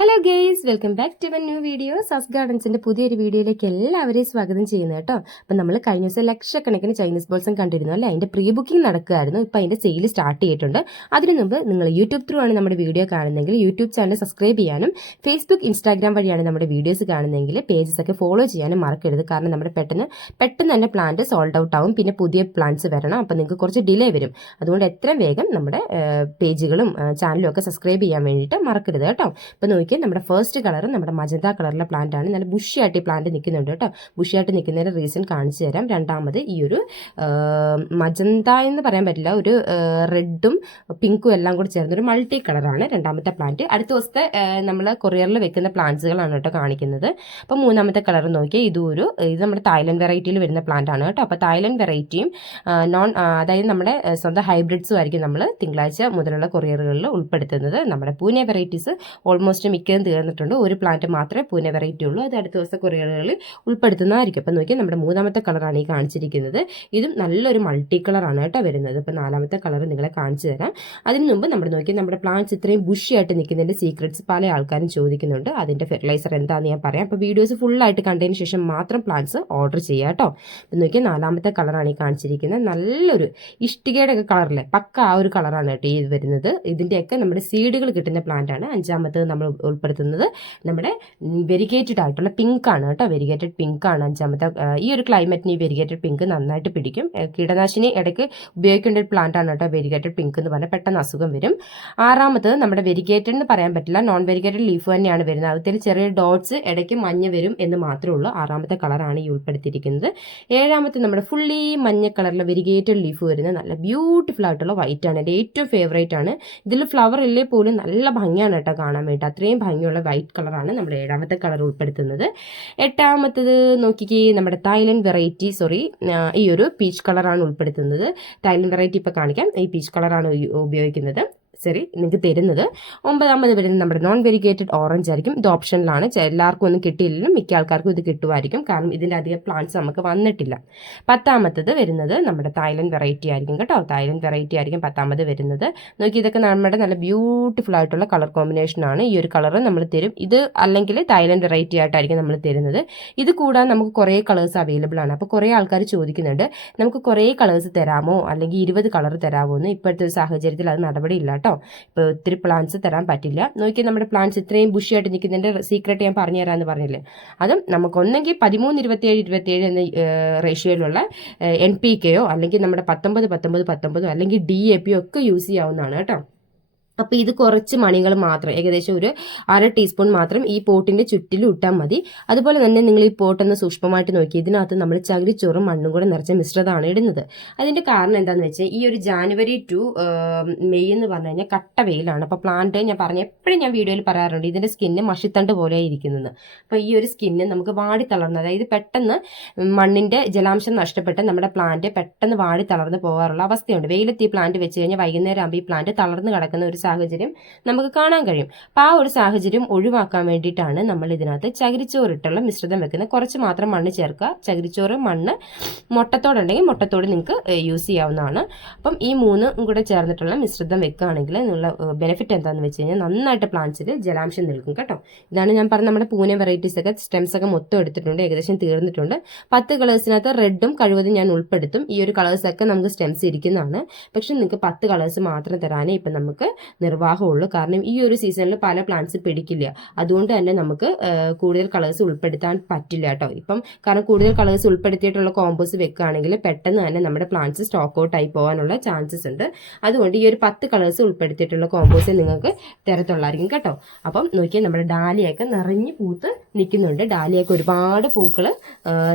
Hello guys welcome back to one new video സസ് ഗാർഡൻസിന്റെ പുതിയൊരു വീഡിയോയിലേക്ക് എല്ലാവരെയും സ്വാഗതം ചെയ്യുന്നു കേട്ടോ. അപ്പം നമ്മൾ കഴിഞ്ഞ ദിവസം ലക്ഷക്കണക്കിന് ചൈനീസ് ബോൾസും കണ്ടിരുന്നു അല്ലേ? അതിന്റെ പ്രീ ബുക്കിംഗ് നടക്കുകയായിരുന്നു. ഇപ്പം അതിന്റെ സെയിൽ സ്റ്റാർട്ട് ചെയ്തിട്ടുണ്ട്. അതിനു മുമ്പ് നിങ്ങൾ യൂട്യൂബ് ത്രൂ ആണ് നമ്മുടെ വീഡിയോ കാണുന്നതെങ്കിൽ യൂട്യൂബ് ചാനൽ സബ്സ്ക്രൈബ് ചെയ്യാനും ഫേസ്ബുക്ക് ഇൻസ്റ്റാഗ്രാം വഴിയാണ് നമ്മുടെ വീഡിയോസ് കാണുന്നതെങ്കിൽ പേജസ് ഒക്കെ ഫോളോ ചെയ്യാനും മറക്കരുത്. കാരണം നമ്മുടെ പെട്ടെന്ന് പെട്ടെന്ന് തന്നെ പ്ലാന്റ് സോൾഡ് ഔട്ട് ആവും. പിന്നെ പുതിയ പ്ലാന്റ്സ് വരണം. അപ്പം നിങ്ങൾക്ക് കുറച്ച് ഡിലേ വരും. അതുകൊണ്ട് എത്രയും വേഗം നമ്മുടെ പേജുകളും ചാനലും ഒക്കെ സബ്സ്ക്രൈബ് ചെയ്യാൻ വേണ്ടിയിട്ട് മറക്കരുത് കേട്ടോ. ഇപ്പം നോക്കിയാൽ നമ്മുടെ ഫസ്റ്റ് കളർ നമ്മുടെ മജന്ത കളറിലെ പ്ലാന്റ് ആണ്. നല്ല ബുഷിയായിട്ട് ഈ പ്ലാന്റ് നിൽക്കുന്നുണ്ട് കേട്ടോ. ബുഷിയായിട്ട് നിൽക്കുന്നതിന്റെ റീസൺ കാണിച്ചു തരാം. രണ്ടാമത് ഈ ഒരു മജന്ത എന്ന് പറയാൻ പറ്റില്ല. ഒരു റെഡും പിങ്കും എല്ലാം കൂടി ചേർന്ന ഒരു മൾട്ടി കളറാണ് രണ്ടാമത്തെ പ്ലാന്റ് അടുത്ത ദിവസത്തെ നമ്മൾ കൊറിയറിൽ വെക്കുന്ന പ്ലാന്റ്സുകളാണ് കേട്ടോ കാണിക്കുന്നത്. അപ്പോൾ മൂന്നാമത്തെ കളർ നോക്കിയാൽ ഇതും ഒരു ഇത് നമ്മുടെ തായ്ലൻഡ് വെറൈറ്റിയിൽ വരുന്ന പ്ലാന്റ് ആണ് കേട്ടോ. അപ്പോൾ തായ്ലൻഡ് വെറൈറ്റിയും നോൺ അതായത് നമ്മുടെ സ്വന്തം ഹൈബ്രിഡ്സും ആയിരിക്കും നമ്മൾ തിങ്കളാഴ്ച മുതലുള്ള കൊറിയറുകളിൽ ഉൾപ്പെടുത്തുന്നത്. നമ്മുടെ പൂനെ വെറൈറ്റീസ് ഓൾമോസ്റ്റ് മിക്കതും തീർന്നിട്ടുണ്ട്. ഒരു പ്ലാന്റ് മാത്രമേ പൂനെ വെറൈറ്റി ഉള്ളൂ. അത് അടുത്ത ദിവസം കൊറിയറുകളിൽ ഉൾപ്പെടുത്തുന്നതായിരിക്കും. അപ്പം നോക്കിയാൽ നമ്മുടെ മൂന്നാമത്തെ കളറാണ് ഈ കാണിച്ചിരിക്കുന്നത്. ഇതും നല്ലൊരു മൾട്ടി കളറാണ് കേട്ടോ വരുന്നത്. ഇപ്പം നാലാമത്തെ കളർ നിങ്ങളെ കാണിച്ചു തരാം. അതിന് മുമ്പ് നമ്മൾ നോക്കി നമ്മുടെ പ്ലാന്റ്സ് ഇത്രയും ബുഷിയായിട്ട് നിൽക്കുന്നതിന്റെ സീക്രട്സ് പല ആൾക്കാരും ചോദിക്കുന്നുണ്ട്. അതിന്റെ ഫെർട്ടിലൈസർ എന്താണെന്ന് ഞാൻ പറയാം. അപ്പോൾ വീഡിയോസ് ഫുള്ളായിട്ട് കണ്ടതിന് ശേഷം മാത്രം പ്ലാന്റ്സ് ഓർഡർ ചെയ്യുക കേട്ടോ. അപ്പം നോക്കിയാൽ നാലാമത്തെ കളറാണ് ഈ കാണിച്ചിരിക്കുന്നത്. നല്ലൊരു ഇഷ്ടികയുടെ ഒക്കെ കളറിലെ പക്ക ആ ഒരു കളറാണ് കേട്ടോ ഈ വരുന്നത്. ഇതിന്റെയൊക്കെ നമ്മുടെ സീഡുകൾ കിട്ടുന്ന പ്ലാന്റ് ആണ്. അഞ്ചാമത്തത് നമ്മൾ ഉൾപ്പെടുത്തുന്നത്. നമ്മുടെ വെരിഗേറ്റഡ് ആയിട്ടുള്ള പിങ്ക് ആണ് കേട്ടോ. വെരിഗേറ്റഡ് പിങ്ക് ആണ് അഞ്ചാമത്തെ ഈ ഒരു ക്ലൈമറ്റിന് ഈ വെരിഗേറ്റഡ് പിങ്ക് നന്നായിട്ട് പിടിക്കും. കീടനാശിനി ഇടയ്ക്ക് ഉപയോഗിക്കേണ്ട ഒരു പ്ലാന്റ് ആണ് കേട്ടോ വെരിഗേറ്റഡ് പിങ്ക് എന്ന് പറഞ്ഞാൽ പെട്ടെന്ന് അസുഖം വരും. ആറാമത് നമ്മുടെ വെരിഗേറ്റഡ് എന്ന് പറയാൻ പറ്റില്ല നോൺ വെരിഗേറ്റഡ് ലീഫ് തന്നെയാണ് വരുന്നത്. അതിൽ ചെറിയ ഡോട്ട്സ് ഇടയ്ക്ക് മഞ്ഞ വരും എന്ന് മാത്രമേ ഉള്ളൂ. ആറാമത്തെ കളറാണ് ഈ ഉൾപ്പെടുത്തിയിരിക്കുന്നത്. ഏഴാമത്തെ നമ്മുടെ ഫുള്ളി മഞ്ഞ കളറിലെ വെരിഗേറ്റഡ് ലീഫ് വരുന്നത് നല്ല ബ്യൂട്ടിഫുൾ ആയിട്ടുള്ള വൈറ്റ് ആണ്. എന്റെ ഏറ്റവും ഫേവറേറ്റ് ആണ്. ഇതിൽ ഫ്ലവർ ഇല്ലേ പോലും നല്ല ഭംഗിയാണ് കേട്ടോ കാണാൻ വേണ്ടി. ഭംഗിയുള്ള വൈറ്റ് കളറാണ് നമ്മുടെ ഏഴാമത്തെ കളർ ഉൾപ്പെടുത്തുന്നത്. എട്ടാമത്തത് നോക്കിക്കേ നമ്മുടെ തായ്ലൻഡ് വെറൈറ്റി സോറി ഈ ഒരു പീച്ച് കളറാണ് ഉൾപ്പെടുത്തുന്നത്. തായ്ലൻഡ് വെറൈറ്റി ഇപ്പോൾ കാണിക്കാം. ഈ പീച്ച് കളറാണ് ഉപയോഗിക്കുന്നത്. സോറി നിങ്ങൾക്ക് തരുന്നത്. ഒമ്പതാമത് വരുന്നത് നമ്മുടെ നോൺ വെരിഗേറ്റഡ് ഓറഞ്ച് ആയിരിക്കും. ഇത് ഓപ്ഷനിലാണ് എല്ലാവർക്കും ഒന്നും കിട്ടിയില്ലെങ്കിലും മിക്ക ആൾക്കാർക്കും ഇത് കിട്ടുമായിരിക്കും. കാരണം ഇതിന്റെ അധികം പ്ലാന്റ്സ് നമുക്ക് വന്നിട്ടില്ല. പത്താമത്തത് വരുന്നത് നമ്മുടെ തായ്ലൻഡ് വെറൈറ്റി ആയിരിക്കും കേട്ടോ. തായ്ലൻഡ് വെറൈറ്റി ആയിരിക്കും പത്താമത് വരുന്നത്. നോക്കി ഇതൊക്കെ നമ്മുടെ നല്ല ബ്യൂട്ടിഫുൾ ആയിട്ടുള്ള കളർ കോമ്പിനേഷൻ ആണ്. ഈ ഒരു കളർ നമ്മൾ തരും. ഇത് അല്ലെങ്കിൽ തായ്ലൻഡ് വെറൈറ്റി ആയിട്ടായിരിക്കും നമ്മൾ തരുന്നത്. ഇത് കൂടാതെ നമുക്ക് കുറേ കളേഴ്സ് അവൈലബിൾ ആണ്. അപ്പോൾ കുറേ ആൾക്കാർ ചോദിക്കുന്നുണ്ട് നമുക്ക് കുറേ കളേഴ്സ് തരാമോ? അല്ലെങ്കിൽ ഇരുപത് കളർ തരാമോ? എന്ന് ഇപ്പോഴത്തെ ഒരു സാഹചര്യത്തിൽ അത് നടപടിയില്ല ഇപ്പോൾ ഒത്തിരി പ്ലാന്റ്സ് തരാൻ പറ്റില്ല. നോക്കി നമ്മുടെ പ്ലാന്റ്സ് ഇത്രയും ബുഷിയായിട്ട് നിൽക്കുന്നതിന്റെ സീക്രട്ട് ഞാൻ പറഞ്ഞു തരാമെന്ന് പറഞ്ഞില്ലേ? അതും നമുക്ക് ഒന്നെങ്കിൽ പതിമൂന്ന് ഇരുപത്തിയേഴ് ഇരുപത്തിയേഴ് എന്ന റേഷ്യോയിലുള്ള എൻ പി കെയോ അല്ലെങ്കിൽ നമ്മുടെ പത്തൊമ്പത് പത്തൊമ്പത് പത്തൊമ്പതോ അല്ലെങ്കിൽ ഡി എ പിയോ ഒക്കെ യൂസ് ചെയ്യാവുന്നതാണ് കേട്ടോ. അപ്പോൾ ഇത് കുറച്ച് മണികൾ മാത്രം ഏകദേശം ഒരു അര ടീസ്പൂൺ മാത്രം ഈ പോട്ടിന്റെ ചുറ്റിലും ഇട്ടാൽ മതി. അതുപോലെ തന്നെ നിങ്ങൾ ഈ പോട്ടൊന്ന് സൂക്ഷ്മമായിട്ട് നോക്കി ഇതിനകത്ത് നമ്മൾ ചകിരിച്ചോറും മണ്ണും കൂടെ നിറച്ച മിശ്രിതമാണ് ഇടുന്നത്. അതിന്റെ കാരണം എന്താണെന്ന് വെച്ചാൽ ഈ ഒരു ജാനുവരി ടു മെയ് എന്ന് പറഞ്ഞു കഴിഞ്ഞാൽ കട്ട വെയിലാണ്. അപ്പോൾ പ്ലാന്റ് ഞാൻ പറഞ്ഞ എപ്പോഴും ഞാൻ വീഡിയോയിൽ പറയാറുണ്ട് ഇതിന്റെ സ്കിന്ന് മഷിത്തണ്ട് പോലെ ഇരിക്കുന്നത്. അപ്പോൾ ഈ ഒരു സ്കിന്ന് നമുക്ക് വാടി തളർന്ന് അതായത് പെട്ടെന്ന് മണ്ണിന്റെ ജലാംശം നഷ്ടപ്പെട്ട് നമ്മുടെ പ്ലാന്റ് പെട്ടെന്ന് വാടി തളർന്ന് പോകാറുള്ള അവസ്ഥയുണ്ട്. വെയിലെത്തി പ്ലാന്റ് വെച്ച് കഴിഞ്ഞാൽ വൈകുന്നേരം ആകുമ്പോൾ ഈ പ്ലാന്റ് തളർന്ന് കിടക്കുന്ന ഒരു സാഹചര്യം നമുക്ക് കാണാൻ കഴിയും. അപ്പോൾ ആ ഒരു സാഹചര്യം ഒഴിവാക്കാൻ വേണ്ടിയിട്ടാണ് നമ്മൾ ഇതിനകത്ത് ചകിരിച്ചോറിട്ടുള്ള മിശ്രിതം വെക്കുന്നത്. കുറച്ച് മാത്രം മണ്ണ് ചേർക്കുക. ചകിരിച്ചോറ് മണ്ണ് മുട്ടത്തോടുണ്ടെങ്കിൽ മുട്ടത്തോട് നിങ്ങൾക്ക് യൂസ് ചെയ്യാവുന്നതാണ്. അപ്പം ഈ മൂന്നും കൂടെ ചേർന്നിട്ടുള്ള മിശ്രിതം വെക്കുകയാണെങ്കിൽ നിങ്ങളുടെ ബെനിഫിറ്റ് എന്താണെന്ന് വെച്ച് കഴിഞ്ഞാൽ നന്നായിട്ട് പ്ലാന്റ്സിൽ ജലാംശം നിൽക്കും കേട്ടോ. ഇതാണ് ഞാൻ പറഞ്ഞ നമ്മുടെ പൂനെ വെറൈറ്റീസ് ഒക്കെ സ്റ്റെംസ് ഒക്കെ മൊത്തം എടുത്തിട്ടുണ്ട് ഏകദേശം തീർന്നിട്ടുണ്ട്. പത്ത് കളേഴ്സിനകത്ത് റെഡും കഴിവതും ഞാൻ ഉൾപ്പെടുത്തും. ഈ ഒരു കളേഴ്സ് ഒക്കെ നമുക്ക് സ്റ്റെംസ് ഇരിക്കുന്നതാണ്. പക്ഷെ നിങ്ങൾക്ക് പത്ത് കളേഴ്സ് മാത്രം തരാനേ ഇപ്പം നമുക്ക് നിർവാഹമുള്ളൂ. കാരണം ഈ ഒരു സീസണിൽ പല പ്ലാന്റ്സ് പിടിക്കില്ല. അതുകൊണ്ട് തന്നെ നമുക്ക് കൂടുതൽ കളേഴ്സ് ഉൾപ്പെടുത്താൻ പറ്റില്ല കേട്ടോ. ഇപ്പം കാരണം കൂടുതൽ കളേഴ്സ് ഉൾപ്പെടുത്തിയിട്ടുള്ള കോമ്പോസ് വെക്കുകയാണെങ്കിൽ പെട്ടെന്ന് തന്നെ നമ്മുടെ പ്ലാന്റ്സ് സ്റ്റോക്ക് ഔട്ട് ആയി പോകാനുള്ള ചാൻസസ് ഉണ്ട്. അതുകൊണ്ട് ഈ ഒരു പത്ത് കളേഴ്സ് ഉൾപ്പെടുത്തിയിട്ടുള്ള കോമ്പോസ് നിങ്ങൾക്ക് തരത്തുള്ളായിരിക്കും കേട്ടോ. അപ്പം നോക്കിയാൽ നമ്മുടെ ഡാലിയൊക്കെ നിറഞ്ഞു പൂത്ത് നിൽക്കുന്നുണ്ട്. ഡാലിയൊക്കെ ഒരുപാട് പൂക്കൾ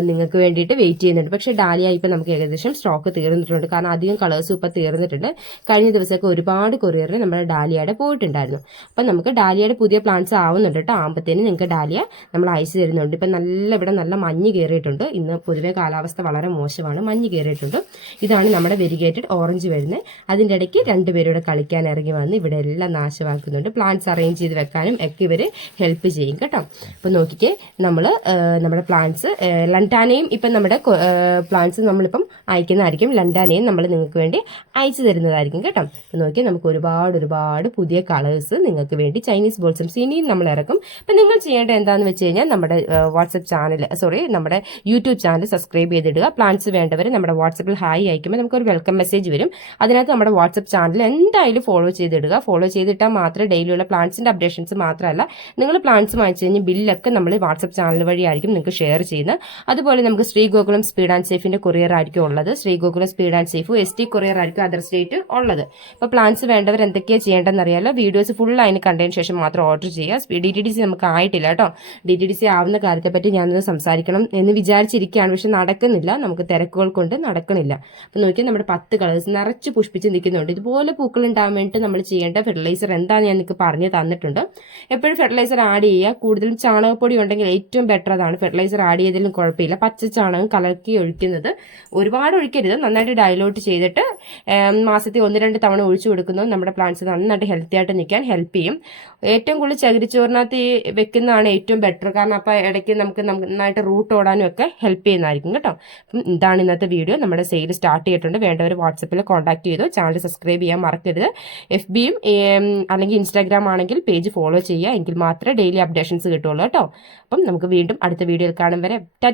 നിങ്ങൾക്ക് വേണ്ടിയിട്ട് വെയിറ്റ് ചെയ്യുന്നുണ്ട്. പക്ഷേ ഡാലിയ ഇപ്പം നമുക്ക് ഏകദേശം സ്റ്റോക്ക് തീർന്നിട്ടുണ്ട്. കാരണം അധികം കളേഴ്സും ഇപ്പം തീർന്നിട്ടുണ്ട്. കഴിഞ്ഞ ദിവസമൊക്കെ ഒരുപാട് കൊറിയറിൽ നമ്മുടെ ഡാലിയയുടെ പോയിട്ടുണ്ടായിരുന്നു. അപ്പം നമുക്ക് ഡാലിയയുടെ പുതിയ പ്ലാന്റ്സ് ആവുന്നുണ്ട് കേട്ടോ ആകുമ്പോഴത്തേന് നിങ്ങൾക്ക് ഡാലിയ നമ്മൾ അയച്ചു തരുന്നുണ്ട്. ഇപ്പം നല്ല ഇവിടെ നല്ല മഞ്ഞ് കയറിയിട്ടുണ്ട് ഇന്ന് പൊതുവേ കാലാവസ്ഥ വളരെ മോശമാണ്. മഞ്ഞ് കയറിയിട്ടുണ്ട് ഇതാണ് നമ്മുടെ വെരിഗേറ്റഡ് ഓറഞ്ച് വരുന്നത് അതിന്റെ ഇടയ്ക്ക് രണ്ടുപേരോട് കളിക്കാൻ ഇറങ്ങി വന്ന് ഇവിടെ എല്ലാം നാശമാക്കുന്നുണ്ട്. പ്ലാന്റ്സ് അറേഞ്ച് ചെയ്ത് വെക്കാനും ഒക്കെ ഇവർ ഹെൽപ്പ് ചെയ്യും കേട്ടോ. അപ്പോൾ നോക്കിക്കേ നമ്മൾ നമ്മുടെ പ്ലാന്റ്സ് ലണ്ടാനയും ഇപ്പം നമ്മുടെ പ്ലാന്റ്സ് നമ്മളിപ്പം അയക്കുന്നതായിരിക്കും. ലണ്ടാനയും നമ്മൾ നിങ്ങൾക്ക് വേണ്ടി അയച്ചു തരുന്നതായിരിക്കും കേട്ടോ. അപ്പോൾ നോക്കിയാൽ നമുക്ക് ഒരുപാട് ഒരുപാട് ഒരുപാട് പുതിയ കളേഴ്സ് നിങ്ങൾക്ക് വേണ്ടി ചൈനീസ് ബോൾസംസ് ഇനിയും നമ്മൾ ഇറക്കും. അപ്പം നിങ്ങൾ ചെയ്യേണ്ട എന്താണെന്ന് വെച്ച് കഴിഞ്ഞാൽ നമ്മുടെ വാട്സപ്പ് ചാനൽ സോറി നമ്മുടെ യൂട്യൂബ് ചാനൽ സബ്സ്ക്രൈബ് ചെയ്തിടുക. പ്ലാന്റ്സ് വേണ്ടവർ നമ്മുടെ വാട്സപ്പിൽ ഹായ് അയക്കുമ്പോൾ നമുക്കൊരു വെൽക്കം മെസ്സേജ് വരും. അതിനകത്ത് നമ്മുടെ വാട്സപ്പ് ചാനൽ എന്തായാലും ഫോളോ ചെയ്തിടുക. ഫോളോ ചെയ്തിട്ടാൽ മാത്രമേ ഡെയിലിയുള്ള പ്ലാന്റ്സിന്റെ അപ്ഡേഷൻസ് മാത്രമല്ല നിങ്ങൾ പ്ലാന്റ്സ് വാങ്ങിച്ചു കഴിഞ്ഞാൽ ബില്ലൊക്കെ നമ്മൾ വാട്സപ്പ് ചാനൽ വഴിയായിരിക്കും നിങ്ങൾക്ക് ഷെയർ ചെയ്യുന്നത്. അതുപോലെ നമുക്ക് ശ്രീഗോകുളം സ്പീഡ് ആൻഡ് സേഫിന്റെ കൊറിയർ ആയിരിക്കും ഉള്ളത്. Sree Gokulam speed and safe S T courier ആയിരിക്കും അതർ സ്റ്റേറ്റ് ഉള്ളത്. അപ്പോൾ പ്ലാൻസ് വേണ്ടവർ എന്തൊക്കെയാണ് ചെയ്യേണ്ടതെന്ന് അറിയാമല്ലോ വീഡിയോസ് ഫുൾ അതിന് കണ്ടതിന് ശേഷം മാത്രം ഓർഡർ ചെയ്യുക. ഡി ടി ഡി സി നമുക്ക് ആയിട്ടില്ല കേട്ടോ. ഡി ടി ഡി സി ആവുന്ന കാര്യത്തെപ്പറ്റി ഞാനൊന്ന് സംസാരിക്കണം എന്ന് വിചാരിച്ചിരിക്കുകയാണ്. പക്ഷെ നടക്കുന്നില്ല. നമുക്ക് തിരക്കുകൾ കൊണ്ട് നടക്കണില്ല. അപ്പോൾ നോക്കിയാൽ നമ്മുടെ പത്ത് കളേഴ്സ് നിറച്ച് പുഷ്പിച്ച് നിൽക്കുന്നുണ്ട്. ഇതുപോലെ പൂക്കൾ ഉണ്ടാകാൻ വേണ്ടിയിട്ട് നമ്മൾ ചെയ്യേണ്ട ഫെർട്ടിലൈസർ എന്താണെന്ന് ഞാൻ നിങ്ങൾക്ക് പറഞ്ഞു തന്നിട്ടുണ്ട്. എപ്പോഴും ഫെർട്ടിലൈസർ ആഡ് ചെയ്യുക. കൂടുതലും ചാണകപ്പൊടി ഉണ്ടെങ്കിൽ ഏറ്റവും ബെറ്റർ അതാണ്. ഫെർട്ടിലൈസർ ആഡ് ചെയ്തതിലും കുഴപ്പമില്ല. പച്ച ചാണകം കലക്കി ഒഴിക്കുന്നത്. ഒരുപാട് ഒഴിക്കരുത്. നന്നായിട്ട് ഡയലോട്ട് ചെയ്തിട്ട് മാസത്തിൽ ഒന്ന് രണ്ട് തവണ ഒഴിച്ചു കൊടുക്കുന്നത് നമ്മുടെ പ്ലാന്റ്സ് നന്നായിട്ട് ഹെൽത്തി ആയിട്ട് നിൽക്കാൻ ഹെൽപ്പ് ചെയ്യും. ഏറ്റവും കൂടുതൽ ചകിരിച്ചോറിനകത്ത് ഈ വെക്കുന്നതാണ് ഏറ്റവും ബെറ്റർ കാരണം അപ്പോൾ ഇടയ്ക്ക് നമുക്ക് നന്നായിട്ട് റൂട്ട് ഓടാനും ഒക്കെ ഹെൽപ്പ് ചെയ്യുന്നതായിരിക്കും കേട്ടോ. അപ്പം ഇതാണ് ഇന്നത്തെ വീഡിയോ നമ്മുടെ സെയിൽ സ്റ്റാർട്ട് ചെയ്തിട്ടുണ്ട്. വേണ്ടവർ വാട്സപ്പിൽ കോൺടാക്ട് ചെയ്തു. ചാനൽ സബ്സ്ക്രൈബ് ചെയ്യാൻ മറക്കരുത്. എഫ് ബിയും അല്ലെങ്കിൽ ഇൻസ്റ്റാഗ്രാം ആണെങ്കിൽ പേജ് ഫോളോ ചെയ്യുക. എങ്കിൽ മാത്രമേ ഡെയിലി അപ്ഡേഷൻസ് കിട്ടുള്ളൂ കേട്ടോ. അപ്പം നമുക്ക് വീണ്ടും അടുത്ത വീഡിയോയിൽ കാണും വരെ.